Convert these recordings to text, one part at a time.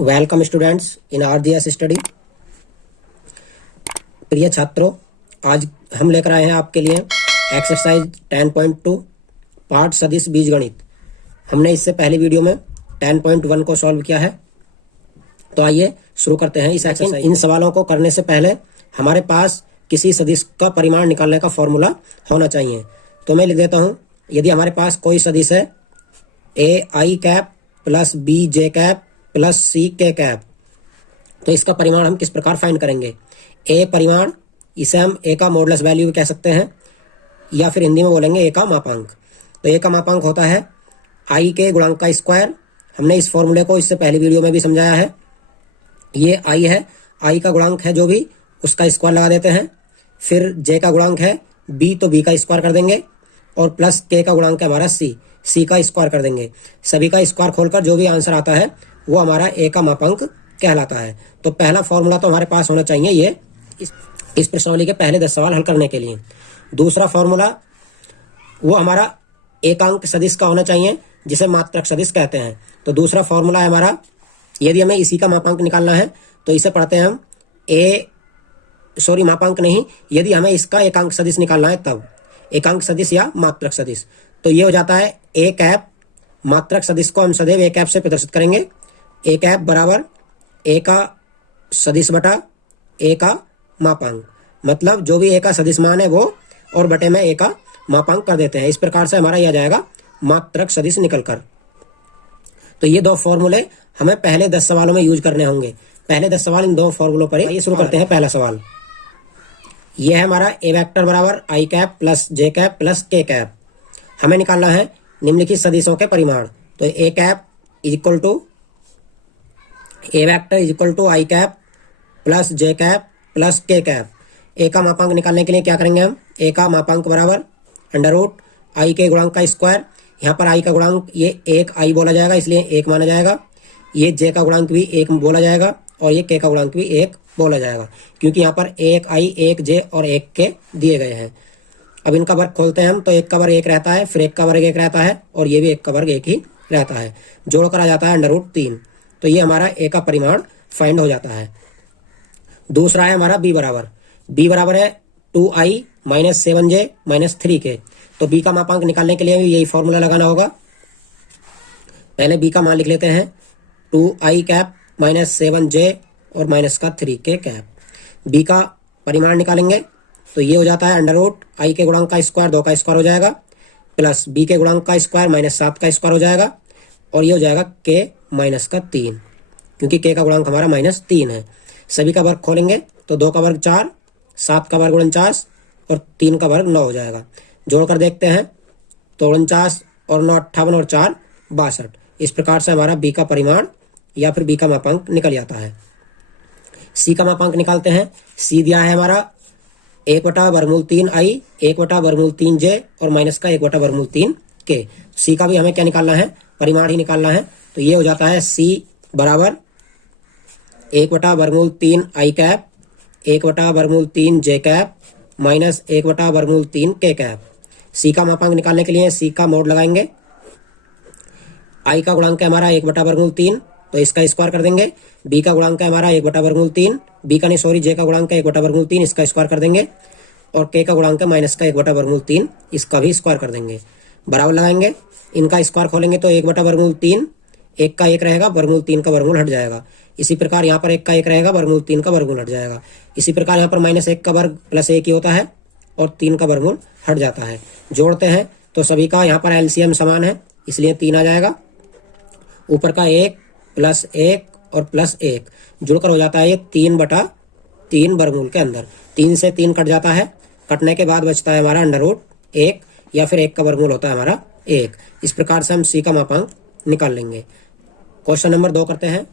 Welcome students in RGS study. प्रिय छात्रों, आज हम लेकर आए हैं आपके लिए एक्सरसाइज 10.2 पाठ सदिश बीजगणित। हमने इससे पहले वीडियो में 10.1 को सॉल्व किया है। तो आइए शुरू करते हैं इस एक्सरसाइज। इन सवालों को करने से पहले हमारे पास किसी सदिश का परिमाण निकालने का फॉर्मूला होना चाहिए। तो मैं लिख देता हूं, यदि हमारे पास कोई सदिश है a i cap plus b j cap plus c k cap, तो इसका परिमाण हम किस प्रकार फाइंड करेंगे। ए परिमाण, इसे हम ए का मॉडुलस वैल्यू भी कह सकते हैं, या फिर हिंदी में बोलेंगे ए का मापांक। तो ए का मापांक होता है आई के गुणांक का स्क्वायर। हमने इस फॉर्मूले को इससे पहली वीडियो में भी समझाया है। ये आई है, आई का गुणांक है जो भी, उसका स्क्वायर लगा देते हैं। फिर जे का गुणांक है बी, तो बी का स्क्वायर कर देंगे, और प्लस के का गुणांक है हमारा सी, सी का स्क्वायर कर देंगे। सभी का स्क्वायर खोलकर जो भी आंसर आता है वो हमारा ए का मापांक कहलाता है। तो पहला फॉर्मूला तो हमारे पास होना चाहिए ये इस प्रश्नावली के पहले 10 सवाल हल करने के लिए। दूसरा फॉर्मूला वो हमारा एकांक सदिश का होना चाहिए, जिसे मात्रक सदिश कहते हैं। तो दूसरा फॉर्मूला है हमारा, यदि हमें इसी का मापांक निकालना है तो इसे पढ़ते हैं हम मापांक नहीं, यदि हमें इसका एकांक सदिश निकालना है तब एकांक सदिश या मात्रक सदिश। तो ये हो जाता है ए कैप। मात्रक सदिश को हम सदैव ए कैप से प्रदर्शित करेंगे। ए कैप बराबर ए का सदिश बटा ए का मापांक, मतलब जो भी ए का सदिश मान है वो और बटे में ए का मापांक कर देते हैं। इस प्रकार से हमारा यह आ जाएगा मात्रक सदिश निकलकर। तो ये दो फॉर्मूले हमें पहले 10 सवालों में यूज करने होंगे। पहले 10 सवाल इन दो फॉर्मूलों पर। ये शुरू करते हैं पहला सवाल। यह है हमारा ए वेक्टर बराबर i cap plus j cap plus k cap. हमें निकालना है निम्नलिखित सदिशों के परिमाण। तो a cap is equal to a vector is equal to i cap plus j cap plus k cap. A का मापांक निकालने के लिए क्या करेंगे हम, ए का मापांक बराबर अंडर रूट आई के गुणांक का स्क्वायर। यहाँ पर आई का गुणांक ये एक आई बोला जाएगा, इसलिए एक माना जाएगा। ये जे का गुणांक भी एक बोला जाएगा, और ये के का गुणांक भी एक बोला जाएगा, क्योंकि यहाँ पर एक आई एक जे और एक के दिए गए हैं। अब इनका वर्ग खोलते हैं हम, तो एक का वर्ग एक रहता है, फिर एक का वर्ग एक रहता है, और ये भी एक का वर्ग एक ही रहता है। जोड़कर आ जाता है अंडर रूट 3। तो ये हमारा ए का परिमाण फाइंड हो जाता है। दूसरा है हमारा बी बराबर है 2i minus 7j minus 3k। तो बी का मापांक निकालने के लिए भी यही फॉर्मूला लगाना होगा। पहले बी का मान लिख लेते हैं 2i कैप माइनस 7j और माइनस का 3k कैप। बी का परिमाण निकालेंगे तो ये हो जाता है अंडर रूट आई के गुणांक का स्क्वायर 2 का स्क्वायर हो जाएगा, प्लस बी के गुणांक का स्क्वायर माइनस 7 का स्क्वायर हो जाएगा, और ये हो जाएगा के माइनस का 3, क्योंकि के का गुणांक हमारा माइनस 3 है। सभी का वर्ग खोलेंगे तो 2 का वर्ग 4, 7 का वर्ग 49 और 3 का वर्ग 9 हो जाएगा। जोड़कर देखते हैं तो 49 और 9 58 और 4 62। इस प्रकार से हमारा बी का परिमाण या फिर बी का मापांक निकल जाता है। सी का मापांक निकालते हैं। सी दिया है हमारा 1/3i 1/3j और माइनस का 1/3k। सी का भी हमें क्या निकालना है, परिमाण ही निकालना है। तो ये हो जाता है सी बराबर 1/3i cap 1/3j cap minus 1/3k cap. C का मापांक निकालने के लिए सी का मोड लगाएंगे। आई का गुणांक है हमारा 1/3, तो इसका स्क्वायर कर देंगे। बी का गुणांक है हमारा 1/3, बी का नहीं सॉरी जे का गुणांक है 1/3, इसका स्क्वायर कर देंगे। और के का गुणांक है माइनस का 1/3, इसका भी स्क्वायर कर देंगे। बराबर लगाएंगे, इनका स्क्वायर खोलेंगे तो 1/3, एक का एक रहेगा, वर्गमूल 3 का वर्गमूल हट जाएगा। इसी प्रकार यहाँ पर एक का एक रहेगा, वर्गमूल 3 का वर्गमूल हट जाएगा। इसी प्रकार यहाँ पर माइनस 1 का वर्ग प्लस 1 ही होता है, और 3 का वर्गमूल हट जाता है। जोड़ते हैं तो सभी का यहाँ पर एलसीएम समान है, इसलिए 3 आ जाएगा। ऊपर का 1 प्लस 1 और प्लस 1 जुड़कर हो जाता है ये 3/3 वर्गमूल के अंदर। 3 से 3 कट जाता है, कटने के बाद बचता है हमारा अंडर रूट 1, या फिर 1 का वर्गमूल होता है हमारा 1। इस प्रकार से हम सी का मापांक निकाल लेंगे। क्वेश्चन नंबर 2 करते हैं।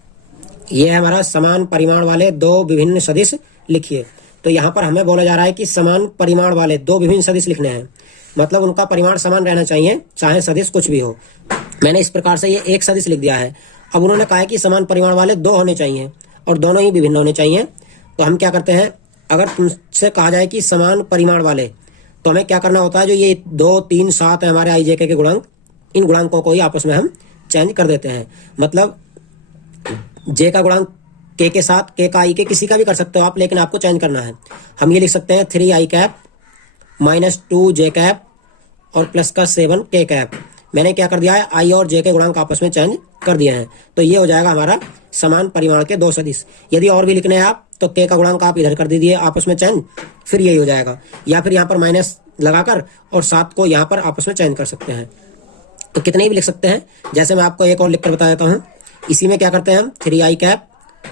यह है हमारा समान परिमाण वाले दो विभिन्न सदिश लिखिए। तो यहाँ पर हमें बोला जा रहा है कि समान परिमाण वाले दो विभिन्न सदिश लिखने हैं, मतलब उनका परिमाण समान रहना चाहिए, चाहे सदिश कुछ भी हो। मैंने इस प्रकार से ये एक सदिश लिख दिया है। अब उन्होंने कहा है कि समान परिमाण वाले 2 होने चाहिए और दोनों ही विभिन्न होने चाहिए। तो हम क्या करते हैं, अगर तुमसे कहा जाए कि समान परिमाण वाले, तो हमें क्या करना होता है, जो ये 2 3 7 है हमारे आई जे के गुणांक, इन गुणांकों को ही आपस में हम चेंज कर देते हैं। मतलब जे का गुणांक के साथ, के का आई के किसी का भी कर सकते हो आप, लेकिन आपको चेंज करना है। हम ये लिख सकते हैं 3 आई कैप माइनस 2 जे कैप और प्लस का 7 के कैप। मैंने क्या कर दिया है, आई और जे के गुणांक आपस में चेंज कर दिए हैं। तो ये हो जाएगा हमारा समान परिमाण के दो सदिश। यदि और भी लिखने हैं आप तो के का गुणांक आप इधर कर दीजिए आपस में चेंज, फिर यही हो जाएगा। या फिर यहाँ पर माइनस लगाकर और 7 को यहाँ पर आपस में चेंज कर सकते हैं। तो कितने भी लिख सकते हैं। जैसे मैं आपको एक और लिखकर बता देता हूँ। इसी में क्या करते हैं हम, 3 आई कैप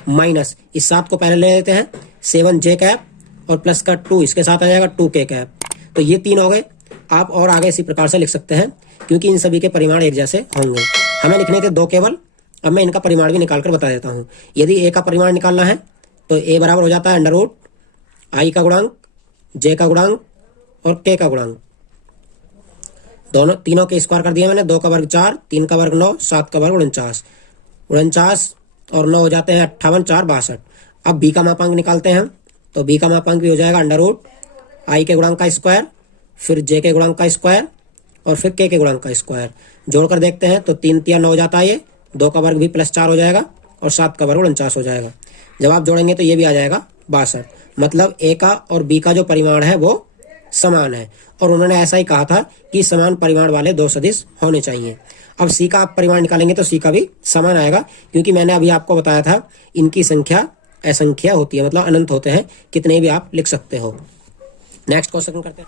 माइनस इस 7 को पहले ले लेते हैं, 7 जे कैप और प्लस का 2 इसके साथ आ जाएगा 2 के कैप। तो ये 3 हो गए। आप और आगे इसी प्रकार से लिख सकते हैं, क्योंकि इन सभी के परिमाण एक जैसे होंगे। हमें लिखने थे 2 केवल। अब मैं इनका परिमाण भी निकाल कर बता देता हूँ। यदि ए का परिमाण निकालना है तो ए बराबर हो जाता है अंडर रूट आई का गुणांक, जे का गुणांक और के का गुणांक, दोनों तीनों के स्क्वायर कर दिया मैंने। 2 का वर्ग 4, 3 का वर्ग 9, 7 का वर्ग 49। 49 और 9 हो जाते हैं 58, 4 62। अब बी का मापांक निकालते हैं हम। तो बी का मापांक भी हो जाएगा अंडर रूट आई के गुणांक का स्क्वायर, फिर जे के गुणांक का स्क्वायर और फिर के गुणांक का स्क्वायर। जोड़कर देखते हैं तो 3 3 9 हो जाता है। ये 2 का वर्ग भी प्लस 4 हो जाएगा और 7 का वर्ग 49 हो जाएगा। जब आप जोड़ेंगे तो ये भी आ जाएगा 62। मतलब ए का और बी का जो परिमाण है वो समान है। और उन्होंने ऐसा ही कहा था कि समान परिमाण वाले दो सदिश होने चाहिए। अब सी का आप परिमाण निकालेंगे तो सी का भी समान आएगा, क्योंकि मैंने अभी आपको बताया था इनकी संख्या असंख्य होती है, मतलब अनंत होते हैं। कितने भी आप लिख सकते हो। नेक्स्ट क्वेश्चन करते हैं।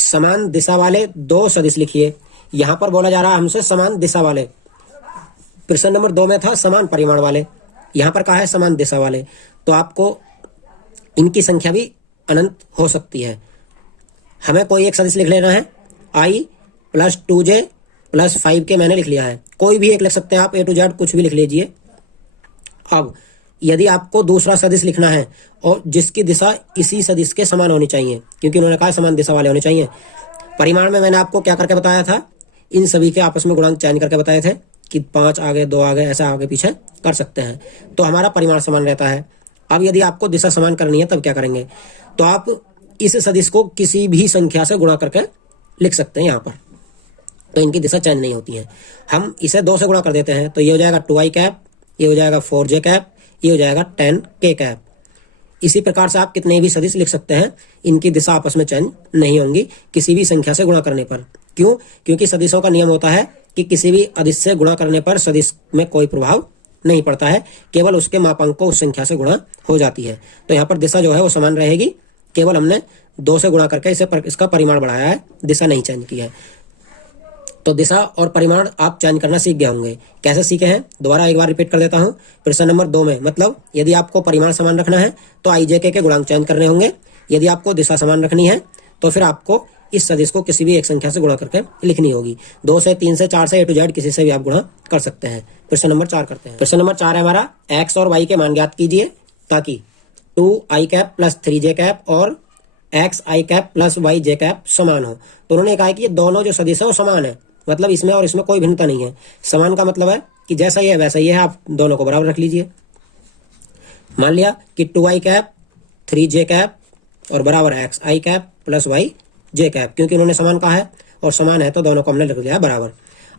समान दिशा वाले दो सदिश लिखिए। यहां पर बोला जा रहा है हमसे समान दिशा वाले। प्रश्न नंबर 2 में था समान परिमाण वाले, यहां पर कहा है समान दिशा वाले। तो आपको इनकी संख्या भी अनंत हो सकती है। हमें कोई एक सदिश लिख लेना है। आई प्लस 2j प्लस 5k मैंने लिख लिया है। कोई भी एक लिख सकते हैं आप, A to Z कुछ भी लिख लीजिए। अब यदि आपको दूसरा सदिश लिखना है और जिसकी दिशा इसी सदिश के समान होनी चाहिए, क्योंकि उन्होंने कहा समान दिशा वाले होने चाहिए। परिमाण में मैंने आपको क्या करके बताया था, इन सभी के आपस में गुणांक चेंज करके बताए थे कि 5 आगे 2 आगे ऐसा आगे पीछे कर सकते हैं, तो हमारा परिमाण समान रहता है। अब यदि आपको दिशा समान करनी है तब क्या करेंगे, तो आप इस सदिश को किसी भी संख्या से गुणा करके लिख सकते हैं यहाँ पर, तो इनकी दिशा चेंज नहीं होती है। हम इसे 2 से गुणा कर देते हैं तो ये हो जाएगा 2i कैप, ये हो जाएगा 4j कैप, ये हो जाएगा 10k कैप। इसी प्रकार से आप कितने भी सदिश लिख सकते हैं, इनकी दिशा आपस में चेंज नहीं होंगी किसी भी संख्या से गुणा करने पर। क्यों? क्योंकि सदिशों का नियम होता है कि किसी भी अदिश से गुणा करने पर सदिश में कोई प्रभाव नहीं पड़ता है, केवल उसके मापांक को उस संख्या से गुणा हो जाती है। तो यहाँ पर दिशा जो है वो समान रहेगी, केवल हमने 2 से गुणा करके इसका परिमाण बढ़ाया है, दिशा नहीं चेंज की है। तो दिशा और परिमाण आप चेंज करना सीख गए होंगे। कैसे सीखे हैं, दोबारा एक बार रिपीट कर देता हूं। प्रश्न नंबर 2 में मतलब यदि आपको परिमाण समान रखना है तो आई जे के गुणांक चेंज करने होंगे। यदि आपको दिशा समान रखनी है तो फिर आपको इस सदिश को किसी भी एक संख्या से गुणा करके लिखनी होगी। 2 से 3 से 4 से A to Z किसी से भी आप गुणा कर सकते हैं। प्रश्न नंबर 4 करते हैं। प्रश्न नंबर 4 है हमारा, एक्स और वाई के मान ज्ञात कीजिए ताकि 2i cap plus 3j cap और एक्स आई कैप प्लस वाई जे कैप समान हो। तो उन्होंने कहा कि ये दोनों जो सदिश है वो समान है, मतलब इसमें और इसमें कोई भिन्नता नहीं है। समान का मतलब है कि जैसा ही है वैसा ही है, आप दोनों को बराबर रख लीजिए। मान लिया कि 2i कैप 3j कैप और बराबर एक्स आई कैप प्लस वाई जे कैप, क्योंकि उन्होंने समान कहा है और समान है तो दोनों को हमने लिख दिया है बराबर।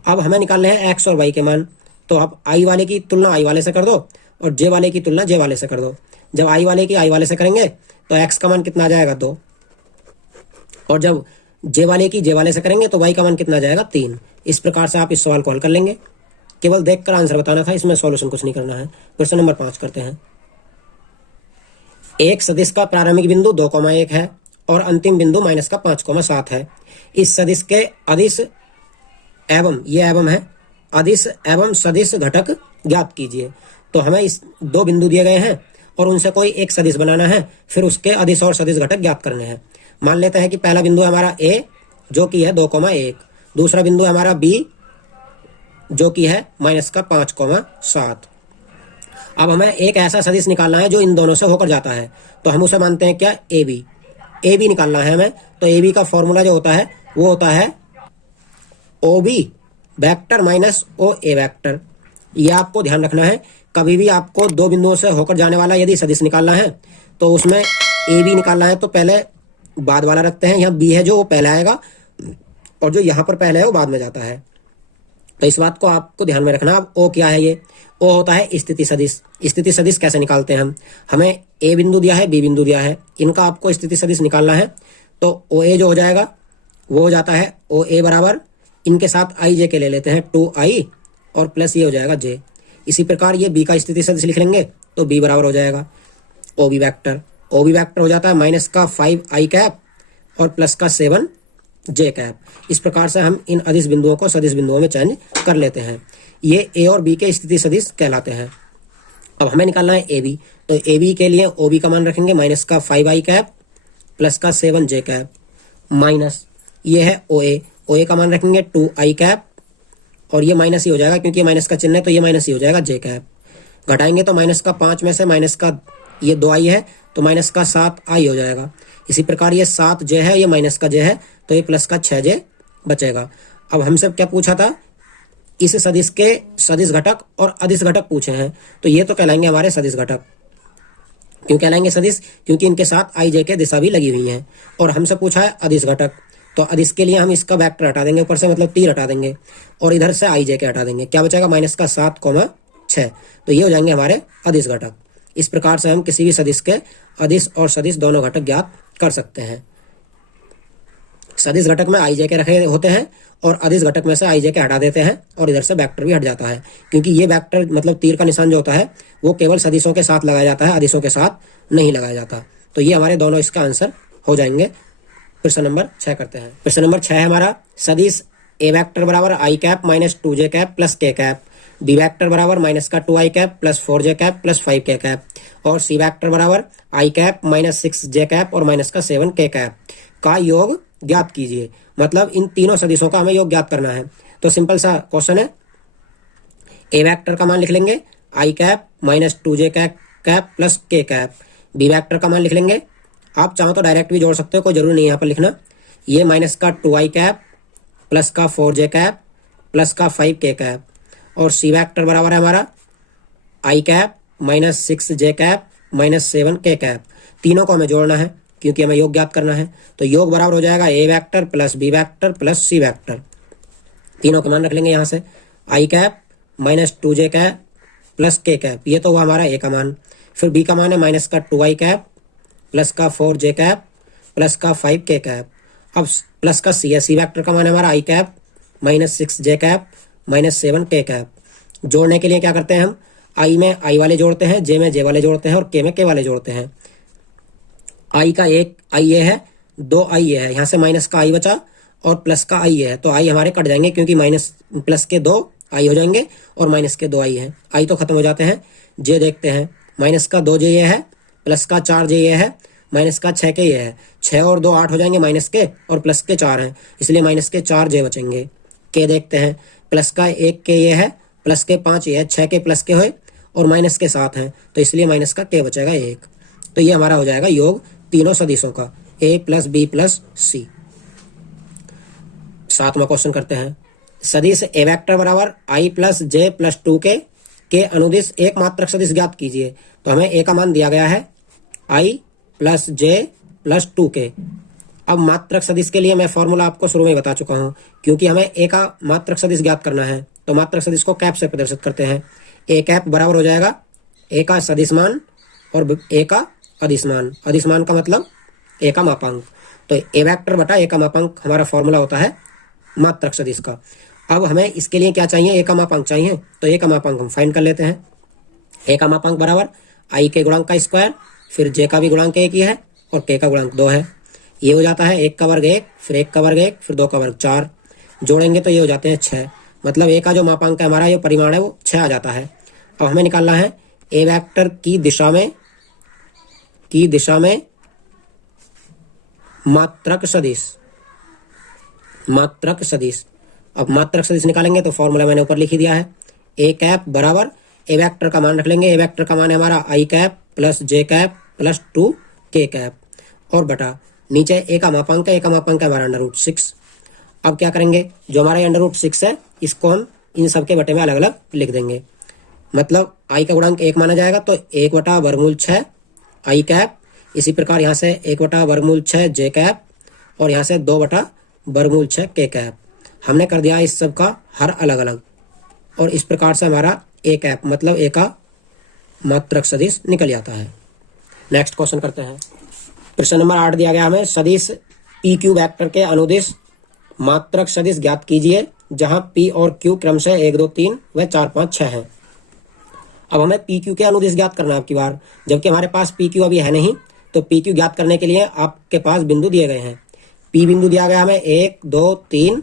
अब हमें निकालने हैं एक्स और वाई के मान। तो आप आई वाले की तुलना आई वाले से कर दो और जे वाले की तुलना जे वाले से कर दो। जब आई वाले की आई वाले से करेंगे तो एक्स का मान कितना आ जाएगा 2, और जब जे वाले की जे वाले से करेंगे तो वाई का मान कितना आ जाएगा 3। इस प्रकार से आप इस सवाल को हल कर लेंगे। केवल देखकर आंसर बताना था, इसमें सॉल्यूशन कुछ नहीं करना है। प्रश्न नंबर 5 करते हैं। एक सदिश का प्रारंभिक बिंदु 2,1 है और अंतिम बिंदु माइनस का 5,7 है। इस सदिश के अदिश एवं, ये एवं है, अदिश एवं सदिश घटक ज्ञात कीजिए। तो हमें इस 2 बिंदु दिए गए हैं और उनसे कोई एक सदिश बनाना है, फिर उसके अदिश और सदिश घटक ज्ञात करने हैं। मान लेते हैं कि पहला बिंदु है हमारा A जो कि है 2,1, दूसरा बिंदु है हमारा B जो कि है माइनस का 5,7। अब हमें एक ऐसा सदिश निकालना है जो इन दोनों से होकर जाता है, तो हम उसे मानते हैं क्या ए बी निकालना है हमें। तो ए बी का फॉर्मूला जो होता है वो होता है OB vector minus OA vector. ये आपको ध्यान रखना है, कभी भी आपको 2 बिंदुओं से होकर जाने वाला यदि सदिश निकालना है तो उसमें AB निकालना है तो पहले बाद वाला रखते हैं। यहाँ B है जो वो पहले आएगा और जो यहाँ पर पहले है वो बाद में जाता है। तो इस बात को आपको ध्यान में रखना। अब ओ क्या है, ये ओ होता है स्थिति सदिश। स्थिति सदिश कैसे निकालते हैं हम, हमें ए बिंदु दिया है, बी बिंदु दिया है, इनका आपको स्थिति सदिश निकालना है। तो ओ ए जो हो जाएगा वो हो जाता है ओ ए बराबर, इनके साथ आई जे के ले लेते हैं 2i और प्लस ये हो जाएगा जे। इसी प्रकार ये बी का स्थिति सदिश लिख लेंगे तो बी बराबर हो जाएगा O B vector. O B vector हो जाता है माइनस का 5i कैप और प्लस का 7j कैप। इस प्रकार से हम इन अदिश बिंदुओं को सदिश बिंदुओं में चेंज कर लेते हैं। ये ए और बी के स्थिति सदिश कहलाते हैं। अब हमें निकालना है ए बी। तो ए बी के लिए ओ बी का मान रखेंगे माइनस का 5i कैप प्लस का 7j कैप माइनस ये है ओ ए का मान रखेंगे 2i कैप और ये माइनस ही हो जाएगा क्योंकि माइनस का चिन्ह है तो ये माइनस ही हो जाएगा जे कैप। घटाएंगे तो माइनस का 5 में से माइनस का ये 2i है तो माइनस का 7i हो जाएगा। इसी प्रकार ये 7j है, ये माइनस का j है तो ये प्लस का 6j बचेगा। अब हमसे क्या पूछा था, इस सदिश के सदिश घटक और अदिश घटक पूछे हैं, तो ये तो कहलाएंगे हमारे सदिश घटक। क्यों कहलाएंगे सदिश, क्योंकि इनके साथ आई जे के दिशा भी लगी हुई है। और हमसे पूछा है अदिश घटक, तो अदिश के लिए हम इसका वेक्टर हटा देंगे ऊपर से, मतलब तीर हटा देंगे और इधर से आई जे के हटा देंगे। क्या बचेगा, माइनस का 7,6। तो ये हो जाएंगे हमारे अदिश घटक। इस प्रकार से हम किसी भी सदिश के अदिश और सदिश दोनों घटक ज्ञात कर सकते हैं। सदिश घटक में आई जे के रखे होते हैं और अदिश घटक में से आई जे के हटा देते हैं और इधर से वेक्टर भी हट जाता है, क्योंकि ये वेक्टर मतलब तीर का निशान जो होता है वो केवल सदिशों के साथ लगाया जाता है, अदिशों के साथ नहीं लगाया जाता। तो ये हमारे दोनों इसका आंसर हो जाएंगे। प्रश्न नंबर 6 करते हैं। प्रश्न नंबर 6 है हमारा, सदिश ए वेक्टर बराबर i cap minus 2j cap plus k cap, b vector बराबर माइनस का 2i cap plus 4j cap plus 5k cap और सी वेक्टर बराबर i cap minus 6j cap और माइनस का 7k कैप का योग ज्ञात कीजिए। मतलब इन तीनों सदिशों का हमें योग ज्ञात करना है। तो सिंपल सा क्वेश्चन है, ए वेक्टर का मान लिख लेंगे i cap minus 2j cap plus k cap, b vector का मान लिख लेंगे, आप चाहो तो डायरेक्ट भी जोड़ सकते हो, कोई जरूरी नहीं यहाँ पर लिखना, ये माइनस का 2i कैप प्लस का 4j कैप प्लस का 5k कैप और सी वेक्टर बराबर है हमारा i cap minus 6j cap minus 7k cap. तीनों को हमें जोड़ना है क्योंकि हमें योग ज्ञात करना है। तो योग बराबर हो जाएगा a vector plus b vector plus c vector. तीनों का मान रख लेंगे यहाँ से, i cap minus 2j cap plus k cap, ये तो हुआ हमारा ए का मान। फिर बी का मान है माइनस का 2i कैप प्लस का 4j कैप प्लस का 5k कैप। अब प्लस का सी है, सी वेक्टर का मान है हमारा i cap minus 6j cap minus 7k cap. जोड़ने के लिए क्या करते हैं हम, आई में आई वाले जोड़ते हैं, जे में जे वाले जोड़ते हैं और के में के वाले जोड़ते हैं। आई का एक आई ये है, 2i ये है, यहाँ से माइनस का आई बचा और प्लस का आई है, तो आई हमारे कट जाएंगे क्योंकि माइनस प्लस के 2i हो जाएंगे और माइनस के 2i है, आई तो खत्म हो जाते हैं। जे देखते हैं, माइनस का 2j ये है, प्लस का 4j ये है, माइनस का 6k ये है, 6 और 2 8 हो जाएंगे माइनस के और प्लस के 4 हैं, इसलिए माइनस के 4j बचेंगे। के देखते हैं, प्लस का 1k ये है, प्लस के 5 ये है, 6k प्लस के हुए और माइनस के 7 हैं, तो इसलिए माइनस का k बचेगा 1। तो ये हमारा हो जाएगा योग तीनों सदिशों का, a plus b plus c. 7वां क्वेश्चन करते हैं, सदिश ए वेक्टर बराबर आई प्लस जे प्लस 2k के अनुदिश एक मात्रक सदिश ज्ञात कीजिए। तो हमें ए का मान दिया गया है आई प्लस जे प्लस 2k। अब मात्रक सदिश के लिए मैं फॉर्मूला आपको शुरू में बता चुका हूं, क्योंकि हमें ए का मात्रक सदिश ज्ञात करना है तो मात्रक सदिश को कैप से प्रदर्शित करते हैं। ए कैप बराबर हो जाएगा ए का सदिश मान और ए का अदिश मान। अदिश मान का मतलब ए का मापांक, तो ए वेक्टर बटा ए का मापांक हमारा फॉर्मूला होता है मात्रक सदिश का। अब हमें इसके लिए क्या चाहिए, ए का मापांक चाहिए, तो ए का मापांक हम फाइंड कर लेते हैं। ए का मापांक बराबर आई के गुणांक का स्क्वायर, फिर जे का भी गुणांक 1 ही है और के का गुणांक 2 है। ये हो जाता है 1 का वर्ग 1, फिर 1 का वर्ग 1, फिर 2 का वर्ग 4, जोड़ेंगे तो ये हो जाते हैं 6। मतलब ए का जो मापांक है हमारा, ये परिमाण है वो 6 आ जाता है। अब हमें निकालना है ए वेक्टर की दिशा में मात्रक सदिश। अब मात्रक सदिश निकालेंगे तो फॉर्मूला मैंने ऊपर लिख ही दिया है, ए कैप बराबर ए वेक्टर का मान रख लेंगे, ए वेक्टर का मान है हमारा i cap plus j cap plus 2k cap और बटा नीचे ए का मापांक है, ए का मापांक है हमारा √6। अब क्या करेंगे, जो हमारा √6 है इसको हम इन सब के बटे में अलग अलग लिख देंगे। मतलब आई का गुणांक 1 माना जाएगा तो 1 बटा वर्गमूल 6 आई कैप, इसी प्रकार यहाँ से 1 बटा वर्गमूल 6 जे कैप और यहाँ से 2 बटा वर्गमूल 6 के कैप। हमने कर दिया इस सब का हर अलग अलग, और इस प्रकार से हमारा ए कैप मतलब ए का मात्रक सदिश निकल जाता है। नेक्स्ट क्वेश्चन करते हैं। प्रश्न नंबर 8 दिया गया हमें, सदिश पी क्यू वेक्टर के अनुदिश मात्रक सदिश ज्ञात कीजिए जहां पी और क्यू क्रमशः 1 2 3 व 4 5 6 है। अब हमें पी क्यू के अनुदिश ज्ञात करना है आपकी बार, जबकि हमारे पास पी क्यू अभी है नहीं, तो पी क्यू ज्ञात करने के लिए आपके पास बिंदु दिए गए हैं। पी बिंदु दिया गया हमें 1 2 3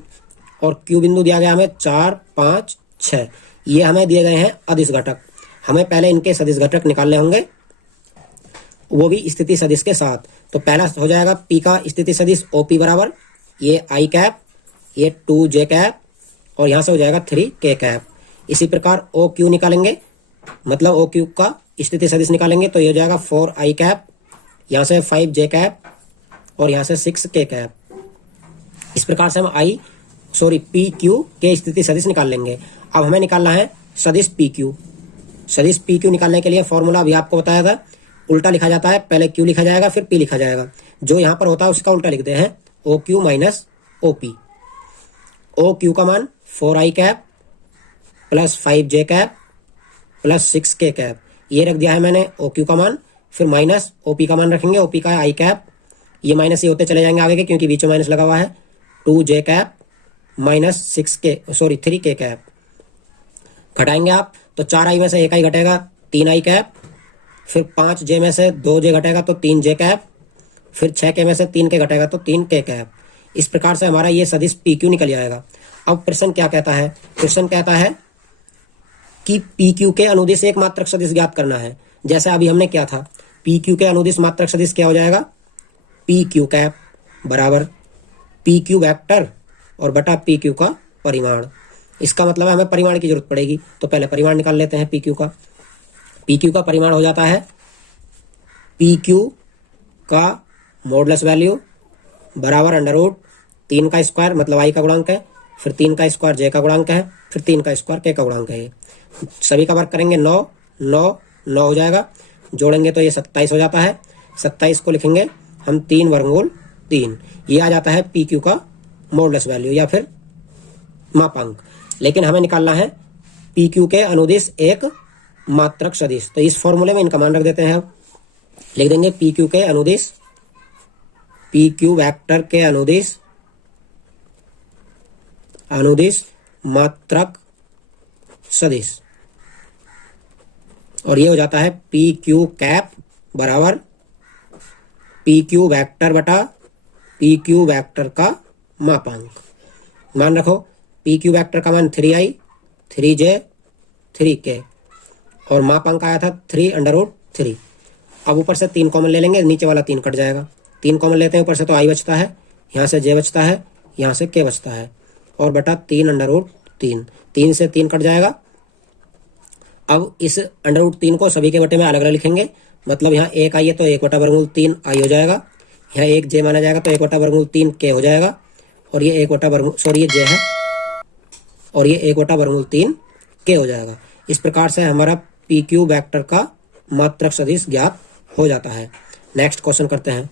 और क्यू बिंदु दिया गया हमें 4 5 6। ये हमें दिए गए हैं अदिश घटक। हमें पहले इनके सदिश घटक निकालने होंगे, वो भी स्थिति सदिश के साथ। तो पहला हो जाएगा पी का स्थिति सदिश ओपी बराबर ये आई कैप, ये 2 जे कैप और यहां से हो जाएगा 3 के कैप। इसी प्रकार ओ क्यू निकालेंगे, मतलब ओ क्यू का स्थिति सदिश निकालेंगे, तो ये हो जाएगा 4 आई कैप, यहां से 5 जे कैप और यहां से 6 के कैप। इस प्रकार से हम पी क्यू के स्थिति सदिश निकाल लेंगे। अब हमें निकालना है सदिश पी क्यू। सदिश पी क्यू निकालने के लिए फॉर्मूला अभी आपको बताया था, उल्टा लिखा जाता है, पहले क्यू लिखा जाएगा फिर पी लिखा जाएगा। जो यहां पर होता है उसका उल्टा लिखते हैं, O Q minus O P. O Q का मान 4 I cap plus 5 J cap plus 6 K cap, ये रख दिया है मैंने ओ क्यू का मान। फिर माइनस ओ पी का मान रखेंगे, ओ पी का आई कैप, ये माइनस ये होते चले जाएंगे आगे के क्योंकि बीच में माइनस लगा हुआ है। 2 जे कैप माइनस 3 के कैप। घटाएंगे आप तो 4 आई में से 1 आई घटेगा, 3 आई कैप। फिर 5 जे में से 2 जे घटेगा तो 3 जे कैप। फिर 6 के में से 3 के घटेगा तो 3 के कैप। इस प्रकार से हमारा ये सदिश पी क्यू निकल जाएगा। अब प्रश्न क्या कहता है? प्रश्न कहता है कि पी क्यू के अनुदिश एक मात्रक सदिश ज्ञात करना है। जैसे अभी हमने क्या था, पी क्यू के अनुदिश मात्रक सदिश क्या हो जाएगा, पी क्यू कैप बराबर पी क्यू वैक्टर और बटा पी क्यू का परिमाण। इसका मतलब है हमें परिमाण की जरूरत पड़ेगी, तो पहले परिमाण निकाल लेते हैं पी क्यू का। पी क्यू का परिमाण हो जाता है पी क्यू का मॉडुलस वैल्यू बराबर अंडर रूट 3 का स्क्वायर मतलब आई का गुणांक है, फिर 3 का स्क्वायर जे का गुणांक है, फिर 3 का स्क्वायर के का गुणांक है। सभी का वर्ग करेंगे 9 9 9 हो जाएगा, जोड़ेंगे तो ये 27 हो जाता है। 27 को लिखेंगे हम 3 वर्गमूल 3। ये आ जाता है पी क्यू का मॉडुलस वैल्यू या फिर मापांक। लेकिन हमें निकालना है पी क्यू के अनुदिश एक मात्रक सदिश, तो इस फॉर्मूले में इनका मान रख देते हैं। अब लिख देंगे पी क्यू के अनुदिश, पी क्यू वैक्टर के अनुदिश मात्रक सदिश, और ये हो जाता है पी क्यू कैप बराबर पी क्यू वैक्टर बटा पी क्यू वैक्टर का मापांक। मान रखो पी क्यू वैक्टर का मान 3 आई 3 जे 3 के और मापांक आया था 3 अंडर रूट 3। अब ऊपर से 3 कॉमन ले लेंगे, नीचे वाला 3 कट जाएगा। 3 कॉमन लेते हैं, ऊपर से तो आई बचता है, यहाँ से जे बचता है, यहाँ से के बचता है और बटा 3 अंडर रूट 3। 3 से 3 कट जाएगा। अब इस अंडर रूट 3 को सभी के बटे में अलग अलग लिखेंगे, मतलब यहाँ 1 आई है तो 1 बटा वर्गमूल 3 आई हो जाएगा। यहाँ 1 जे माना जाएगा तो 1 बटा वर्गमूल 3 के हो जाएगा, और ये 1 बटा वर्गमूल ये जे है और ये 1 बटा वर्गमूल 3 के हो जाएगा। इस प्रकार से हमारा पी क्यू वैक्टर का मात्रक सदिश ज्ञात हो जाता है। नेक्स्ट क्वेश्चन करते हैं।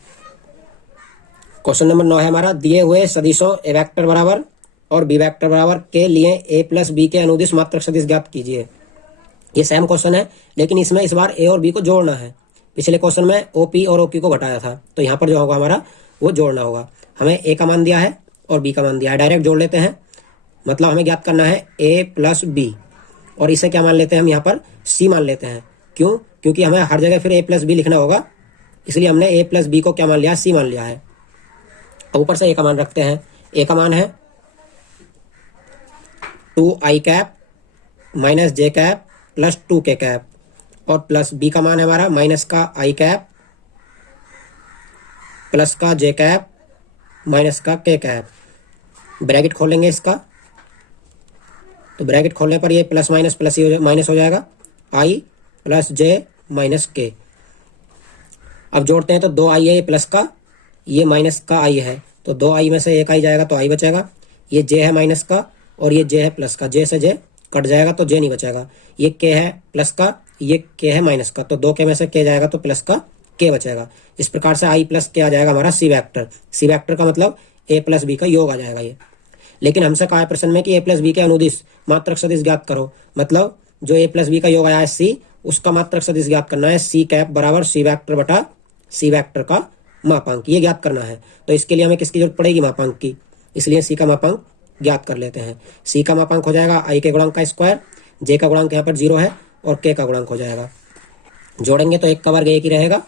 क्वेश्चन नंबर 9 है हमारा, दिए हुए सदिशों ए वैक्टर बराबर और बी वैक्टर बराबर के लिए ए प्लस बी के अनुदिश मात्रक सदिश ज्ञात कीजिए। ये सेम क्वेश्चन है, लेकिन इसमें इस बार ए और बी को जोड़ना है। पिछले क्वेश्चन में ओपी और ओक्यू को घटाया था, तो यहाँ पर जो होगा हमारा वो जोड़ना होगा। हमें ए का मान दिया है और बी का मान दिया है, डायरेक्ट जोड़ लेते हैं। मतलब हमें ज्ञात करना है ए प्लस बी, और इसे क्या मान लेते हैं हम यहाँ पर सी मान लेते हैं। क्यों? क्योंकि हमें हर जगह फिर ए प्लस बी लिखना होगा, इसलिए हमने ए प्लस बी को क्या मान लिया, सी मान लिया है। ऊपर से ए का मान रखते हैं। ए का मान है 2 आई कैप माइनस जे कैप प्लस 2 के कैप, और प्लस बी का मान है हमारा माइनस का आई कैप प्लस का जे कैप माइनस का के कैप। ब्रैकेट खोलेंगे इसका, तो ब्रैकेट खोलने पर ये प्लस माइनस माइनस हो जाएगा, आई प्लस जे माइनस के। अब जोड़ते हैं तो 2 आई है ये प्लस का, ये माइनस का आई है, तो 2 आई में से 1 आई जाएगा तो आई बचेगा। ये जे है माइनस का और ये जे है प्लस का, जे से जे कट जाएगा तो जे नहीं बचेगा। ये के है प्लस का, ये के है माइनस का, तो 2 के में से के जाएगा तो प्लस का के बचेगा। इस प्रकार से आई प्लस के आ जाएगा हमारा सी वैक्टर। सी वैक्टर का मतलब ए प्लस बी का योग आ जाएगा ये। लेकिन हमसे कहा है प्रश्न में कि ए प्लस बी के अनुदिश मात्रक सदिश ज्ञात करो, मतलब जो ए प्लस बी का योग आया है सी, उसका मात्रक सदिश ज्ञात करना है। सी कैप बराबर सी वेक्टर बटा सी वेक्टर का मापांक, ये ज्ञात करना है। तो इसके लिए हमें किसकी जरूरत पड़ेगी? मापांक की, इसलिए सी का मापांक ज्ञात कर लेते हैं। सी का मापांक हो जाएगा आई के गुणांक का स्क्वायर, जे का गुणांक यहाँ पर 0 है और के का गुणांक हो जाएगा। जोड़ेंगे तो 1 का वर्ग 1 ही रहेगा,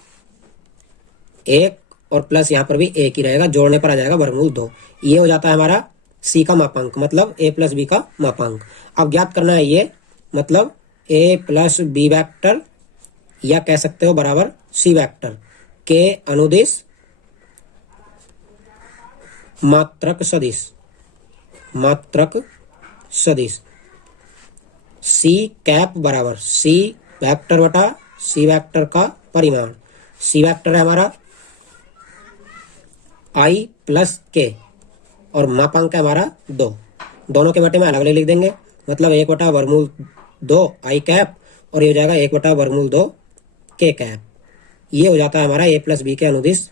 1 और प्लस यहाँ पर भी 1 ही रहेगा, जोड़ने पर आ जाएगा वर्गमूल 2। ये हो जाता है हमारा सी का मापांक, मतलब ए प्लस बी का मापांक। अब ज्ञात करना है ये, मतलब ए प्लस बी वैक्टर या कह सकते हो बराबर सी वैक्टर के अनुदिश मात्रक सदिश, मात्रक सदिश सी कैप बराबर सी वेक्टर बटा सी वेक्टर का परिमाण। सी वेक्टर है हमारा आई प्लस के और मापांक है हमारा 2। दोनों के बटे में अलग अलग लिख देंगे, मतलब 1 बटा वर्गमूल 2 आई कैप और ये हो जाएगा 1 बटा वर्गमूल 2 के कैप। ये हो जाता है हमारा ए प्लस बी के अनुदिश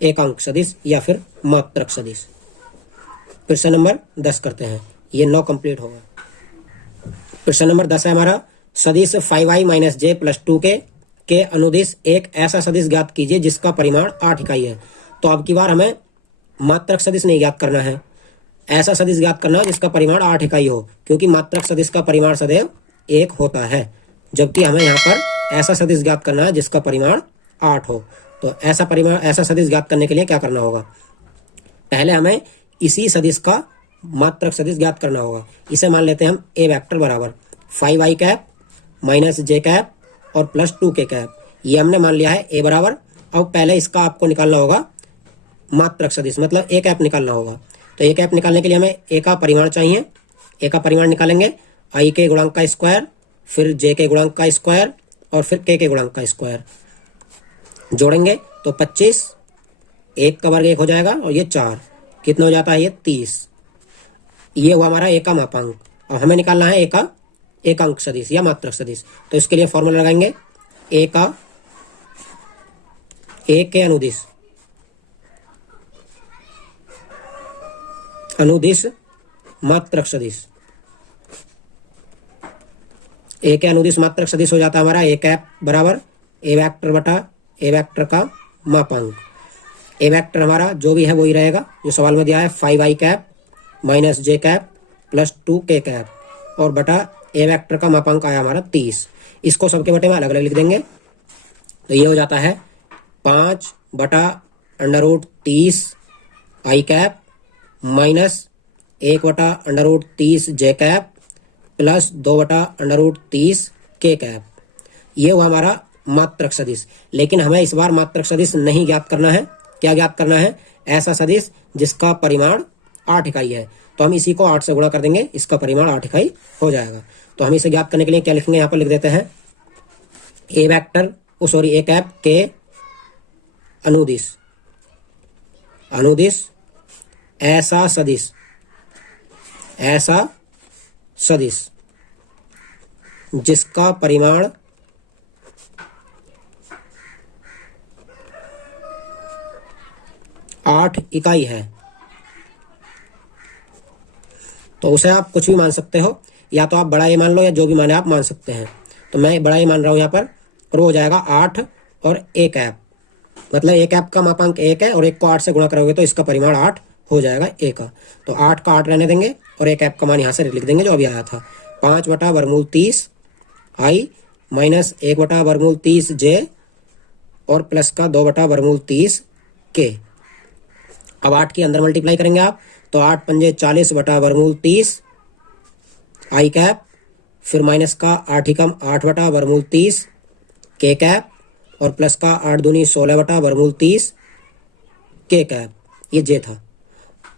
एकांक सदिश या फिर मात्रक सदिश। प्रश्न नंबर 10 करते हैं, ये 9 कंप्लीट होगा। प्रश्न नंबर 10 है हमारा, सदिश 5i माइनस जे प्लस 2 के अनुदिश एक ऐसा सदिश ज्ञात कीजिए जिसका परिमाण 8 इकाई है। तो अब की बार हमें मात्रक सदिश नहीं ज्ञात करना है, ऐसा सदिश ज्ञात करना है जिसका परिमाण 8 इकाई हो, क्योंकि मात्रक सदिश का परिमाण सदैव 1 होता है, जबकि हमें यहाँ पर ऐसा सदिश ज्ञात करना है जिसका परिमाण 8 हो। तो ऐसा सदिश ज्ञात करने के लिए क्या करना होगा? पहले हमें इसी सदिश का मात्रक सदिश ज्ञात करना होगा। इसे मान लेते हैं हम ए वेक्टर बराबर 5i कैप माइनस जे कैप और प्लस 2 के कैप। ये हमने मान लिया है ए बराबर। अब पहले इसका आपको निकालना होगा मात्रक सदिश, मतलब ए कैप निकालना होगा। तो ए कैप निकालने के लिए हमें ए का परिमाण चाहिए। ए का परिमाण निकालेंगे आई के गुणांक का स्क्वायर, फिर जे के गुणांक का स्क्वायर और फिर के गुणांक का स्क्वायर। जोड़ेंगे तो 25, 1 का वर्ग 1 हो जाएगा और ये 4, कितना हो जाता है? ये 30। ये हुआ हमारा ए का मापांक। और हमें निकालना है ए का एकांक सदिश या मात्रक सदिश। तो इसके लिए फॉर्मूला लगाएंगे ए के अनुदिश मात्रक सदिश। ए के अनुदिश मात्रक सदिश हो जाता है हमारा ए कैप बराबर ए वेक्टर बटा ए वेक्टर का मापांक। ए वेक्टर हमारा जो भी है वही रहेगा जो सवाल में दिया है, 5i कैप माइनस जे कैप प्लस 2 के कैप और बटा ए वेक्टर का मापांक आया हमारा 30। इसको सबके बटे में अलग अलग लिख देंगे। तो ये हो जाता है 5 बटा अंडर रूट 30 आई कैप माइनस 1 बटा अंडर रूट 30 जे कैप प्लस 2 बटा अंडर रूट 30 के कैप। ये हुआ हमारा मात्रक सदिश। लेकिन हमें इस बार मात्रक सदिश नहीं ज्ञात करना है। क्या ज्ञात करना है? ऐसा सदिश जिसका परिमाण 8 इकाई है। तो हम इसी को 8 से गुणा कर देंगे, इसका परिमाण 8 इकाई हो जाएगा। तो हम इसे ज्ञात करने के लिए क्या लिखेंगे? यहाँ पर लिख देते हैं ए वेक्टर ए कैप के अनुदिश ऐसा सदिश जिसका परिमाण 8 इकाई है। तो उसे आप कुछ भी मान सकते हो, या तो आप बड़ा ए मान लो या जो भी माने आप मान सकते हैं। तो मैं बड़ा ए मान रहा हूं यहाँ पर, और वो हो जाएगा 8 और ए कैप, मतलब ए कैप का मापांक 1 है और 1 को 8 से गुणा करोगे तो इसका परिमाण 8 हो जाएगा ए का। तो 8 का 8 रहने देंगे और ए कैप का मान यहाँ से लिख देंगे जो अभी आया था, 5 बटा वर्गमूल 30 आई माइनस 1 बटा वर्गमूल 30 जे और प्लस का 2 बटा वर्गमूल 30 के। अब 8 की अंदर मल्टीप्लाई करेंगे आप, तो 8 पंजे 40 बटा वर्गमूल 30 आई कैप, फिर माइनस का 8 ही कम 8 बटा वर्गमूल 30 के कैप और प्लस का 8 दूनी 16 बटा वर्गमूल 30 के कैप। ये जे था।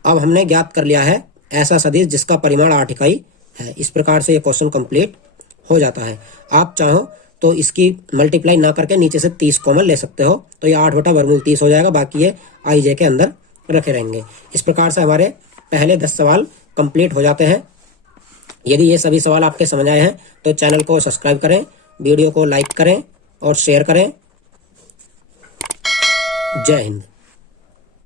अब हमने ज्ञात कर लिया है ऐसा सदिश जिसका परिमाण 8 इकाई है। इस प्रकार से ये क्वेश्चन कंप्लीट हो जाता है। आप चाहो तो इसकी मल्टीप्लाई ना करके नीचे से 30 कॉमन ले सकते हो, तो ये 8 बटा वर्गमूल 30 हो जाएगा, बाकी ये आई जे के अंदर रखे रहेंगे। इस प्रकार से हमारे पहले 10 सवाल कंप्लीट हो जाते हैं। यदि ये सभी सवाल आपके समझ आए हैं तो चैनल को सब्सक्राइब करें, वीडियो को लाइक करें और शेयर करें। जय हिंद।